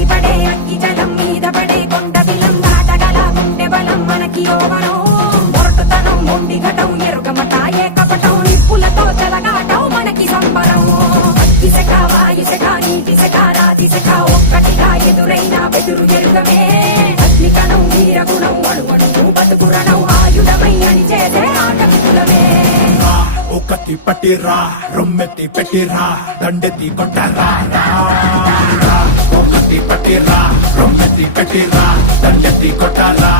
ఎగిసిపడే అగ్గి జలం మీద పడే కొండ బిలం దాటగల గుండె బలం మనకి ఓవరం మొరటుతనం మొండి ఘటం ఎరుగమట ఏకపటం నిప్పులతో చెలగాటం మనకి సంబరం ఇసక వాయుసక నీటిసక రాతిసక ఒక్కటిగా ఎదురైన బెదురు ఎరుగమే అగ్నికణం వీరగుణం అణువణువు బతుకురణం ఆయుధమై అని చేసే ఆటవికులమే ఒక్కటి పట్టిరా రొమ్మెత్తి పెట్టిరా దండెత్తి కొట్టరా ఒక్కటి పట్టిరా రొమ్మెత్తి పెట్టిరా దండెత్తి కొట్టరా